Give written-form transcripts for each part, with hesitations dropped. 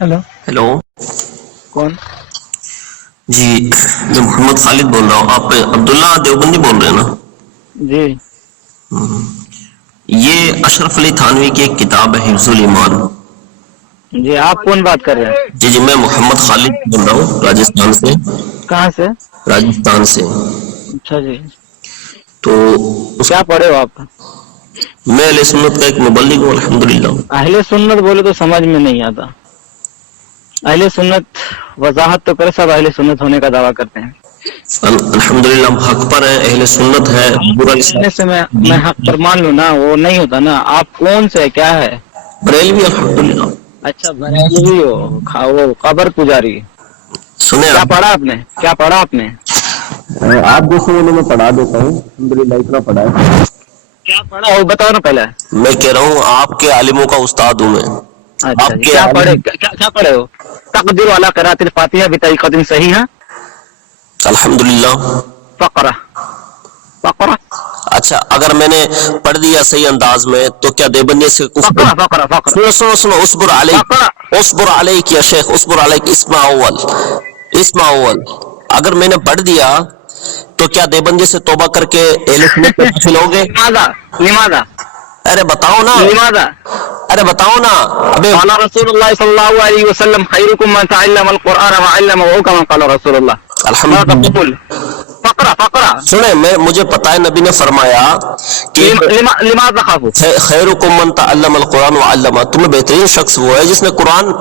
Hello. Hello कौन? जी, मैं मोहम्मद खालिद बोल रहा हूँ। आप अब्दुल्ला देवबंदी बोल रहे हैं ना? जी ये अशरफ अली थानवी की एक किताब है, हिफ्जुल ईमान। जी, आप कौन बात कर रहे हैं? जी जी, मैं मोहम्मद खालिद बोल रहा हूँ, राजस्थान से। कहाँ से? राजस्थान से। अच्छा जी। तो क्या पढ़े हो आप? मैं अहले सुन्नत का एक मुबल्लिग हूँ, अल्हम्दुलिल्लाह। अहले सुन्नत बोले तो समझ में नहीं आता। अहले सुन्नत वजाहत तो करे, सब अहले सुन्नत होने का दावा करते हैं। अल्हम्दुलिल्लाह, हम हक पर हैं, अहले सुन्नत है। कहने से मैं हक पर मान लूँ ना, वो नहीं होता ना। आप कौन से, क्या है? बरेलवी, अल्हम्दुलिल्लाह। अच्छा, बरेलवी हो? वो कबर पुजारी। सुने क्या आप? पढ़ा आपने? क्या पढ़ा आपने? आप जैसे मैं पढ़ा देता हूँ, अल्हम्दुलिल्लाह, इतना पढ़ा है। क्या पढ़ा हो बताओ ना पहले। मैं कह रहा हूँ, आपके आलिमों का उस्ताद हूँ मैं। अच्छा जी, आपके क्या पढ़े? आलिम, क्या पढ़े हो? तकदीर वाला करातिल फातिहा बितरीक़तिन सही है। अल्हम्दुलिल्लाह। फकरा फकरा अच्छा, अगर मैंने पढ़ दिया सही अंदाज में तो क्या देवबंदी से फकरा फकरा फकरा सुनो सुनो सुनो, फकरा। उसबुर अलैक या शेख, उसबुर अलैक, इस्मा अव्वल। अगर मैंने पढ़ दिया तो क्या देवबंदी से तौबा करके अहले सुन्नत में दाखिल होगे? लिमादा लिमादा अरे बताओ ना, लिमादा अरे बताओ ना। अबे क़ाला रसूलुल्लाह सल्लल्लाहु अलैहि वसल्लम खैरुकुम मन तअल्लमल क़ुरआन व अल्लमहु कमा क़ाला रसूलुल्लाह। अल्हम्दुलिल्लाह। फकरा फकरा। सुने, मुझे पता है, नबी ने फरमाया कि लिमादा खाफू। खैरुकुम मन तअल्लमल क़ुरआन व अल्लमा, तुम्हें बेहतरीन शख्स वो है जिसने कुरान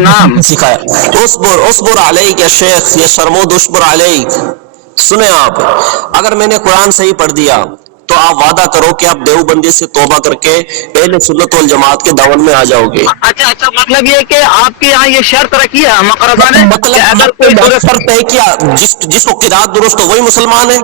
नाम सिखाया। उसबुर अलैक या शेख या शर्मोद, उसबुर अलैक। सुने आप, अगर मैंने कुरान सही पढ़ दिया तो आप वादा करो कि आप देवबंदी से तौबा करके अहले सुन्नत वल जमात के दामन में आ जाओगे। अच्छा अच्छा, मतलब ये कि आपके यहाँ ये शर्त रखी है मकरबा ने कि मतलब अगर आपके कोई पर तय किया, जिसको किरात दुरुस्त हो वही मुसलमान है।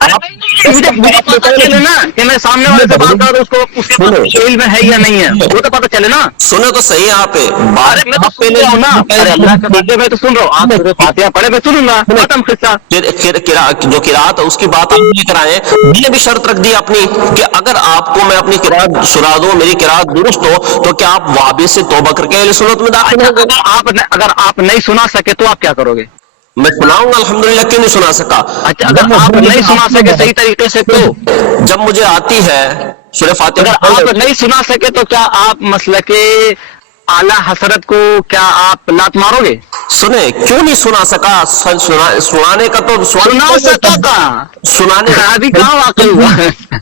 मुझे पता चले ना कि मैं सामने वाले से बात कर रहा हूँ, उसको उसके पास इल्म है या नहीं है, वो तो पता चले ना। सुने तो सही आप अरे मैं तो सुन रहा हूँ ना। अरे अल्लाह के बंदे, मैं तो सुन रहा हूँ। आप सूरह फातिहा पढ़े, मैं सुनूंगा, खत्म किस्सा। जो किरात है उसकी बात आप नहीं कराए। मैंने भी शर्त रख दी अपनी कि अगर आपको मैं अपनी किरात सुना दूं, मेरी किरात दुरुस्त हो, तो क्या आप वाबे से तौबा करके अहले सुन्नत में दाखिल होंगे? अगर आप नहीं सुना सके तो आप क्या करोगे? मैं सुनाऊंगा, अल्हम्दुलिल्लाह। क्यों नहीं सुना सका? अच्छा, अगर आप नहीं सुना सके सही तरीके से तो जब मुझे आती है सूरह फातिहा, अगर आप नहीं सुना सके तो क्या आप मसले के आला हसरत को क्या आप लात मारोगे? सुने, क्यों नहीं सुना सका? सुनाने का तो सुना सका का सुनाने अभी कहाँ वाकई हुआ?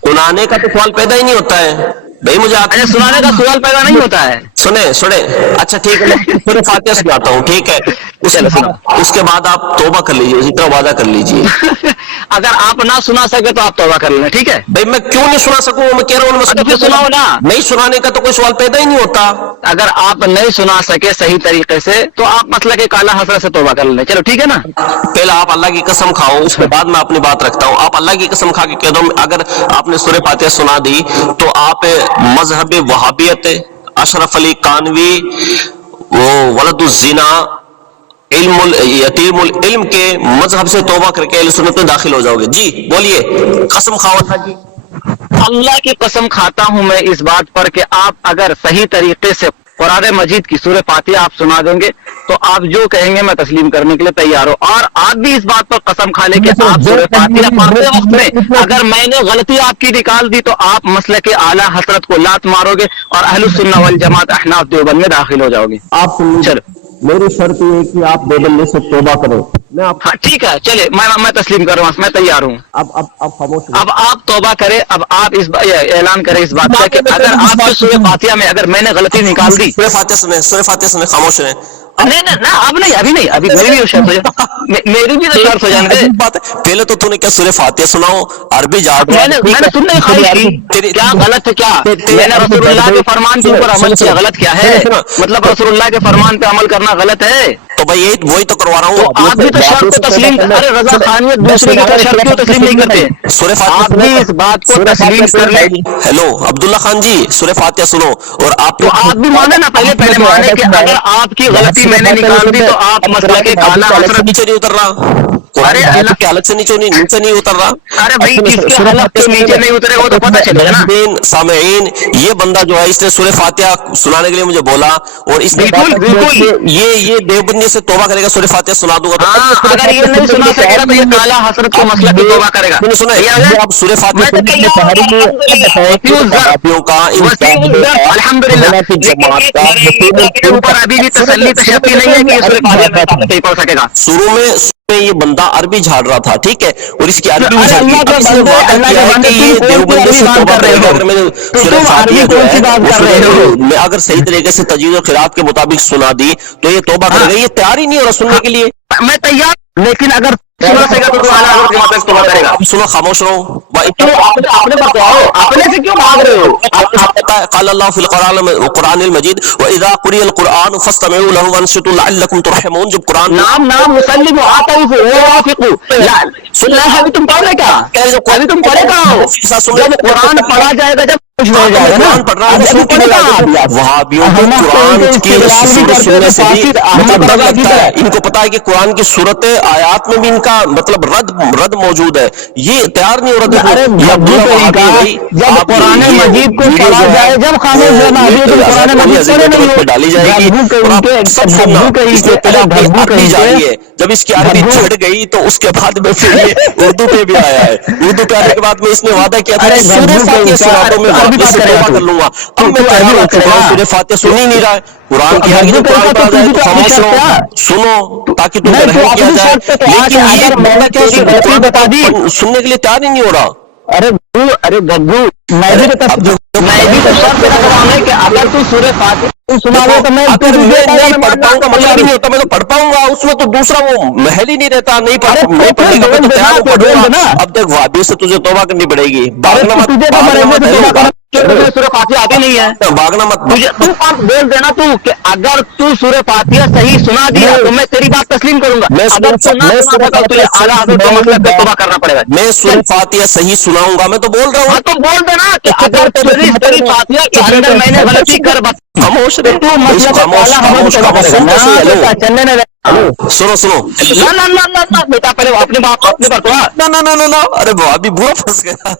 सुनाने का तो सवाल पैदा ही नहीं होता है भाई। मुझे अच्छा, सुनाने का सवाल पैदा नहीं होता है। सुने, अच्छा ठीक है, मैं पूरे फातिहा सुनाता हूँ, ठीक है? उसके बाद आप तौबा कर लीजिए, इसी तरह वादा कर लीजिए। अगर आप ना सुना सके तो आप तौबा कर लेना, ठीक है? भाई मैं क्यों नहीं सुना सकूं? मैं कह रहा हूँ, फिर सुनाओ ना। नहीं सुनाने का तो कोई सवाल पैदा ही नहीं होता। अगर आप नहीं सुना सके सही तरीके से तो आप मसला के काला हसरत से तौबा कर लेना, चलो ठीक है ना? पहले आप अल्लाह की कसम खाओ, उसके बाद मैं अपनी बात रखता हूँ। आप अल्लाह की कसम खा के कह दो, अगर आपने सूरह फातिहा सुना दी तो आप मजहब वहाबियत, अशरफ अली कानवी, वो वलदुज़्ज़िना, यतीमुल इल्म के मजहब से तौबा करके अहले सुन्नत में दाखिल हो जाओगे। जी बोलिए, कसम खाओ था जी। अल्लाह की कसम खाता हूं मैं इस बात पर कि आप अगर सही तरीके से कुरान मजीद की सूरह फातिहा आप सुना देंगे तो आप जो कहेंगे मैं तस्लीम करने के लिए तैयार हूं। और आप भी इस बात पर कसम खा ले कि आप सूरह फातिहा पढ़ते वक्त में अगर मैंने गलती आपकी निकाल दी तो आप मसले के आला हसरत को लात मारोगे और अहलुस सुन्नह वल जमात अहनाफ देवबंद में दाखिल हो जाओगे। आप चलो, मेरी शर्त ये है कि आप देवबंदी से तौबा करो। मैं आप हाँ ठीक है, चले, मैं तस्लीम कर रहा हूँ, मैं तैयार हूँ। अब खामोश। अब आप तौबा करें, अब आप ऐलान करें इस बात का कि अगर आपके सूरह फातिहा में अगर मैंने गलती निकाल दी। सूरह फातिहा में खामोश रहे। नहीं नहीं ना, अब नहीं, अभी नहीं, अभी मेरी भी शर्त हो जाए, मेरी भी तो शर्त हो जाने दे। पहले तो तूने क्या सूरह फातिहा सुनाओ, अरबी जान। मैंने सुनने खाई क्या गलत है? क्या मैंने रसूलुल्लाह के फरमान के ऊपर अमल किया, गलत क्या है? मतलब रसूलुल्लाह के फरमान पे अमल करना गलत है? तो भाई वही तो करवा रहा हूँ। तो आप भी तो शर्त को तस्लीम, अरे रजा खानियत दूसरे की तो शर्त क्यों तस्लीम नहीं करते? सूरह फातिहा आप भी इस बात को तस्लीम कर ले। हेलो अब्दुल्ला खान जी, सूरह फातिहा सुनो और आप तो आप भी माने ना, पहले माने कि अगर आपकी गलती मैंने निकाल दी तो आप मसला के काला हसरत नीचे नहीं उतर रहा। कुरान अरे की आयतों अल्लाह, के हालत से नीचे नहीं उतर रहा। अरे भाई सुनो, किसके सूरह हालत फातिहा के नीचे सुनो, नहीं उतरेगा वो तो पता चलेगा ना। सामईन, ये बंदा जो है इसने सूरह फातिहा सुनाने के लिए मुझे बोला, और इसने बिल्कुल बात बिल्कुल। कि ये देवबंदी से तौबा करेगा, सूरह फातिहा सुना दूंगा। तो हाँ, अगर ये नहीं सुना सकेगा तो ये काला हसरत को मसला की तौबा करेगा। मैंने सुना ये है, अगर आप सूरह फातिहा मैं तो सुनने के लिए तैयार तैयारी हूँ, नहीं है, वहाबियों का, अल्हम्दुलिल्लाह, की जमात का मेरे ऊपर अभी भी तसल्ली तशफ़ी नहीं है कि ये सूरह फातिहा नहीं पढ़ सकेगा। शुरू में ये बंदा अरबी झाड़ रहा था, ठीक है, और इसकी अरबी अरे झाड़ अल्लाह दी। के अब इसने बंदे, वादा अल्लाह किया के है बंदे, कि ये तुम कौन सी देवबंदी अरबी से बात तौबा कर रहे करेगा हो? अगर मैंने तो सूरह तुम फातिहा अरबी जो कौन सी है बात वो कर रहे हो? मैं अगर सही तरीके से तजवीज़ और क़िराअत के मुताबिक सुना दी तो ये तौबा हाँ। करेगा। ये तैयार ही नहीं हो रहा सुनने के लिए। मैं तैयार, लेकिन अगर सुना सकेगा तो काला हसरत के मतलब तौबा करेगा। अब सुनो, खामोश रहो। क्यों आपने बताओ, अपने से क्यों भाग रहे हो? आप पता है क़ाल अल्लाह फिल क़ुरानिल मजीद व इज़ा क़ुरियल क़ुरआन फस्तमिऊ लहु वंसितू लअल्लकुम तुरहमून। जब कुरान नाम मुसल्लिम आतिफ वो वाफिकु ला सुनना है। अभी तुम पढ़ रहे क्या? अभी तुम पढ़े कहाँ हो? जब कुरान पढ़ा जाएगा, जब कुछ हो जाएगा ना, कुरान पढ़ रहा है, अभी पढ़े कहाँ आप? वहाबियों को हम कुरान की इस्तेगलाल भी करते सुनने हैं, से भी फासिद मतलब अहमद डर रजा की लगता है। तरह। इनको पता है कि कुरान की सूरत आयात में भी इनका मतलब रद मौजूद है। ये तैयार नहीं हो रहा। अरे भब्बू तरीका, जब कुरान मजीद को पढ़ा जाए, जब खामोश रहना, अभी तुम कुरान मजीद पढ़े नहीं हो, डाली जाएगी, भब्बू कहीं के तेरा भब्बू कहीं जा रही के है। जब इसकी अरबी झड़ गई तो उसके बाद में फिर ये उर्दू पे भी आया है। उर्दू पे आने के बाद में इसने वादा किया था अरे सूरह भब्बू फातिहा कहीं सुना का, दो, मैं अरबी वापस बात से करेगा तौबा तू। कर लूंगा। अब तू मैं तैयार अरबी हो बात चुका हूँ, करेगा। सूरह फातिहा सुन ही नहीं रहा है। कुरान की आगे भब्बू कुरान कहीं का पढ़ा तू जाए भी तो तो अपनी खामोश शर्त रहो, क्या? सुनो, ताकि तुम नहीं, तू रहम किया अपनी जाए। शर्त पे तो लेकिन आज ये अगर बंदा मैंने क्या तेरी गलती कुरान बता दी। सुनने के लिए तैयार ही नहीं हो रहा। अरे बब्बू, मैं भी तो शर्त रखवाऊं है कि अगर तू सूरह फातिहा सुना दे तो मैं अगर तुझे मैं नहीं मैं पढ़ पाऊंगा मतलब ही नहीं हूं। होता। मैं तो पढ़ पाऊंगा, उसमें तो दूसरा वो महल ही नहीं रहता। नहीं अरे तो नहीं फिर पढ़ने का मैं तो बोल तैयार देना, हूँ, तो बोल पढ़ूंगा। देना। अब तक वादी से तुझे तौबा करनी पड़ेगी। अरे भागना मत, तुझे तो भागना मरेंगे मत, तो हेलो, तौबा करना, सूरह फातिहा आती नहीं है भागना मत। तुझे। तू अब बोल देना तू कि अगर तू सूरह फातिहा सही सुना दिया तो मैं तेरी बात तस्लीम करूंगा। मैं अगर तू ना सुना सका तो तुझे आला हज़रत को मतलब पे तौबा करना पड़ेगा। मैं सूरह फातिहा सही सुनाऊंगा, मैं तो बोल रहा हाँ हूँ। तो बोल देना कि अगर तेरी फातिहा के अंदर मैंने गलती कर खामोश रहे, तू मतलब खामोश, काला हज़रत खामोश, को तौबा खामोश, करेगा सुन तो ना। सही, हेलो। बेटा चलने ने सुनो सुनो, ना बेटा, पहले अपने बाप अपने पर तो ना, अरे वो अभी बुरा फंस गया।